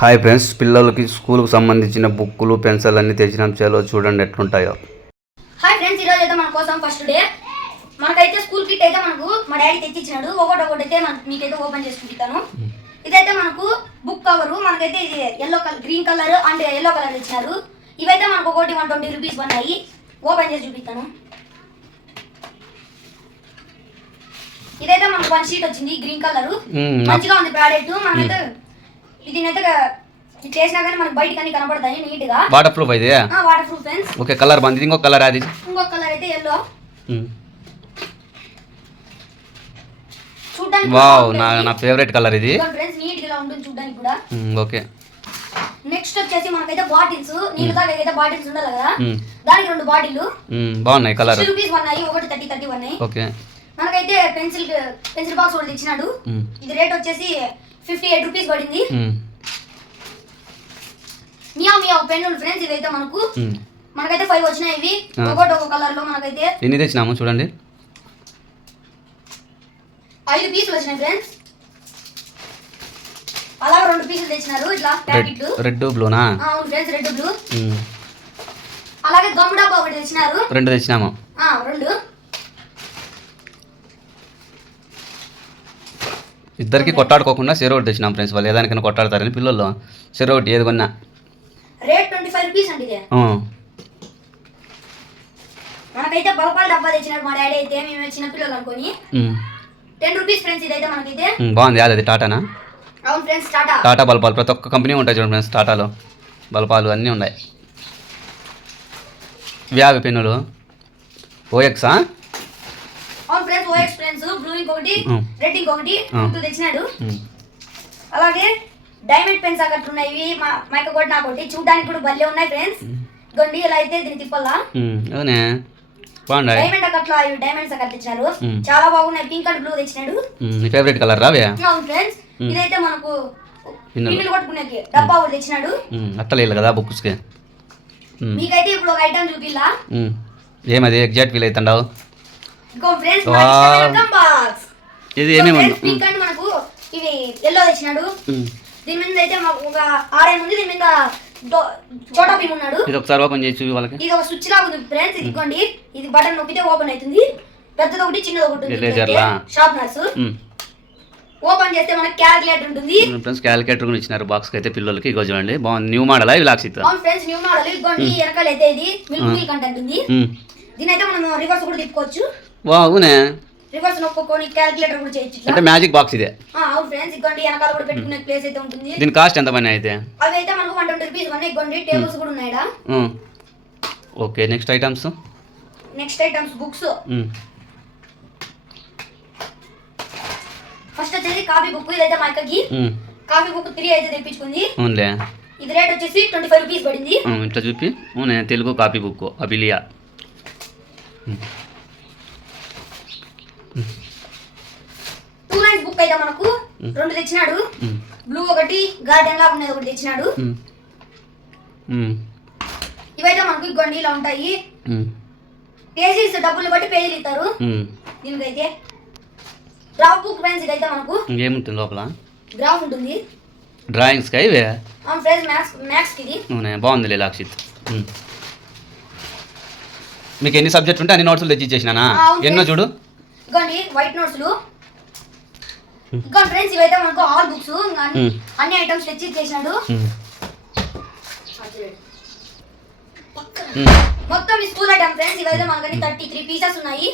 Hi friends, పిల్లలకి స్కూల్కి సంబంధించిన బుక్కులు పెన్సిల్ అన్ని తెచ్చినాం. చలో చూడండి ఎట్లుంటాయో. హాయ్ ఫ్రెండ్స్, ఈరోజు అయితే మన కోసం ఫస్ట్ డే మనకైతే స్కూల్ కిట్ అయితే మనకు మా డాడీ తెచ్చిచ్చినాడు. ఒకటి అయితే మీకైతే ఓపెన్ చేసి చూపిస్తాను. ఇదైతే మనకు బుక్ కవరు. మనకైతే ఇది yellow colour, green colour and yellow colour ఇచ్చినారు. ఇవైతే మనకు ఒకటి 120 రూపీస్ ఉన్నాయి. ఓపెన్ చేసి చూపిస్తాను. ఇదైతే మనకు 1 షీట్ వచ్చింది, గ్రీన్ కలర్. మంచిగా ఉంది ప్రోడక్ట్. మనమైతే దీనైతే చేసినా కానీ మనకు బయట కానీ కనబడతాయి నీట్ గా. వాటర్ ప్రూఫ్ అయితే water proof friends. Okay, colour బాగుంది. ఇంకో కలర్ అది, ఇంకో కలర్ అయితే ఎల్లో. చూడడానికి వావ్, నా ఫేవరెట్ కలర్ ఇది ఫ్రెండ్స్. నీట్ గా ఉంటుంది చూడడానికి కూడా. ఓకే, నెక్స్ట్ వచ్చేసి మనకైతే బాటిల్స్, నీళ్ళు తాగేకైతే బాటిల్స్ ఉండాలి కదా, దానికి 2 బాటిల్లు బాగున్నాయి. కలర్ 60 రూపీస్ ఉన్నాయి, ఒకటి 30 ఉన్నాయి. ఓకే, మనకైతే పెన్సిల్ బాక్స్ ఒకటి ఇచ్చినాడు. ఇది రేట్ వచ్చేసి 58 రూపీస్ పడింది. మియావ్ పెన్నులు ఫ్రెండ్స్. ఇదైతే మనకైతే 5 వచ్చినాయి. ఇవి ఒకటి ఒక కలర్ లో మనకైతే ఎన్ని తెచ్చినాము చూడండి. 5 పీసులు వచ్చినాయి ఫ్రెండ్స్. అలాగే 2 పీసులు తెచ్చినారు ఇట్లా ప్యాకెట్లు. రెడ్ బ్లూనా? అవును ఫ్రెండ్స్, రెడ్ బ్లూ. అలాగే గమ్ డబ్బా ఒకటి తెచ్చినారు. 2 తెచ్చినాము. 2 ఇద్దరికి కొట్టాడుకోకుండా చెరొకటి తెచ్చినాం ఫ్రెండ్స్. వాళ్ళు ఏదానికైనా కొట్టాడతారని పిల్లలు చెరొకటి ఏది కొన్నా. రేట్ 25 రూపీస్ అండి ఇది. మనకైతే బల్పాల డబ్బా తెచ్చినాడు మా డాడీ. అయితే మేము చిన్న పిల్లలు అనుకొని 10 రూపీస్ ఫ్రెండ్స్. ఇదైతే మనకైతే బాగుంది. అది టాటానా? అవును ఫ్రెండ్స్, టాటా బల్పాలు. ప్రతి ఒక్క కంపెనీ ఉంటాయి చూడండి ఫ్రెండ్స్. టాటాలో బల్పాలు అన్నీ ఉన్నాయి. వ్యావి పెన్నులు ఓఎక్సా? అవును ఫ్రెండ్స్, ఓఎక్స్ ఫ్రెండ్స్. బ్లూ ఇంకొకటి, రెడ్ ఇంకొకటి 2 తెచ్చినాడు. అలాగే డైమండ్ పెన్స్ అక్కడ ఉన్నాయి. ఇవి మా యొక్క కూడా నాకు ఒకటి. చూడడానికి కూడా భలే ఉన్నాయి ఫ్రెండ్స్. గొండి ఇలా అయితే దీన్ని తిప్పల్లా. డైమండ్ అక్కట్లో ఇవి డైమండ్స్ అక్కడ తెచ్చినారు. చాలా బాగున్నాయి. పింక్ అండ్ బ్లూ తెచ్చినాడు. ఫేవరెట్ కలర్ రావే? అవును ఫ్రెండ్స్. ఇదైతే మనకు పిన్నులు కొట్టుకునేకి డబ్బా ఒకటి తెచ్చినాడు. అట్టలేదు కదా బుక్స్ కి. మీకైతే ఇప్పుడు ఒక ఐటమ్ చూపిల్లా. ఏమది ఎగ్జాక్ట్ ఫీల్ అవుతుండవు? ఇది ఏమేమి పింక్ అండ్ మనకు ఇవి ఎల్లో తెచ్చినాడు. దీని మీద అయితే ఒక 6 ఉంది. దీని మీద చోటా భీమ్ ఉన్నాడు. ఇది ఒకసారి ఓపెన్ చేసి చూపి వాళ్ళకి. ఇది ఒక స్విచ్ లాగా ఉంది ఫ్రెండ్స్. ఇదిగోండి, ఇది బటన్ నొక్కితే ఓపెన్ అవుతుంది. పెద్దది ఒకటి, చిన్నది ఒకటి ఉంటుంది. షార్ప్నర్స్. ఓపెన్ చేస్తే మనకి క్యాలిక్యులేటర్ ఉంటుంది ఫ్రెండ్స్. క్యాలిక్యులేటర్ కూడా ఇచ్చినారు బాక్స్ కి అయితే పిల్లలకి. ఇగో చూడండి, బాగుంది. న్యూ మోడల్ ఇవి లాక్స్. అవును ఫ్రెండ్స్, న్యూ మోడల్. ఇదిగోండి, వెనకాల అయితే ఇది మిల్క్ కంటెంట్ ఉంది. దీనైతే మనం రివర్స్ కూడా తిప్పుకోవచ్చు. అవునే, రివర్స్ నొక్కుకొని క్యాలిక్యులేటర్ కూడా చేయొచ్చు. అంటే మ్యాజిక్ బాక్స్ ఇదే. అవును ఫ్రెండ్స్. ఇదిగోండి, వెనకాల కూడా పెట్టుకునే ప్లేస్ అయితే ఉంటుంది. దీని కాస్ట్ ఎంత పని అయితే? అవి అయితే మనకు 120 రూపీస్ ఉన్నాయి. ఇదిగోండి, టేబుల్స్ కూడా ఉన్నాయా. Okay, next items. Books. First వచ్చేసి కాపీ బుక్. ఇదైతే మా అక్కకి కాపీ బుక్ 3 అయితే తెప్పించుకుంది. ఇది రేట్ వచ్చేసి 25 రూపీస్ పడింది. ఇట్లా చూపి తెలుగు కాపీ బుక్ అబిలియా. 2 లైన్స్ బుక్ అయితే మనకు 2 తెచ్చినాడు. బ్లూ ఒకటి, గార్డెన్ లాగా ఉన్నది ఒకటి తెచ్చినాడు. ఇవైతే మనకు ఇగోండి ఇలా ఉంటాయి. పేజీస్ డబ్బులు బట్టి పేజీలు ఇస్తారు. దీనికైతే గ్రాఫ్ బుక్ ఫ్రెండ్స్. ఇదైతే మనకు ఏముంటుంది లోపల? గ్రాఫ్ ఉంటుంది. డ్రాయింగ్స్ కా ఇవే? అవును ఫ్రెండ్స్, మ్యాథ్స్ కి ఇది. బాగుంది లాక్షిత్. మీకు ఎన్ని సబ్జెక్ట్ ఉంటే అన్ని నోట్స్లు తెచ్చి ఇచ్చేసినా. ఎన్నో చూడు. ఇగోండి వైట్ నోట్స్లు. ఇగోండి ఫ్రెండ్స్, ఇవైతే మనకు ఆల్ బుక్స్. అన్ని ఐటమ్స్ తెచ్చి ఇచ్చేసినాడు. మొత్తం ఈ స్కూల్ ఐటమ్ ఫ్రెండ్స్. ఇవైతే మనకి 33 పీసెస్ ఉన్నాయి.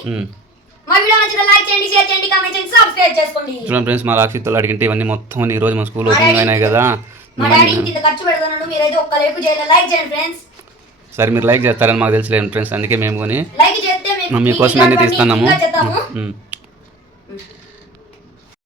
మా వీడియో నచ్చితే లైక్ చేయండి, షేర్ చేయండి, కామెంట్ చేయండి, సబ్స్క్రైబ్ చేసుకోండి. చూడండి ఫ్రెండ్స్, మా లాక్షిత్ అడిగింటే ఇవన్నీ మొత్తం ఈ రోజు మన స్కూల్ ఓపెనింగ్ అయినాయి కదా. మా డాడీ ఇంత ఖర్చు పెడుతున్నాడు. మీరైతే ఒక్క లైక్ చేయాలి. లైక్ చేయండి ఫ్రెండ్స్. సరే, మీరు లైక్ చేస్తారని మాకు తెలుసులేదు ఫ్రెండ్స్. అందుకే మేము లైక్ చేస్తే మీకోసం అన్ని తీస్తున్నాము.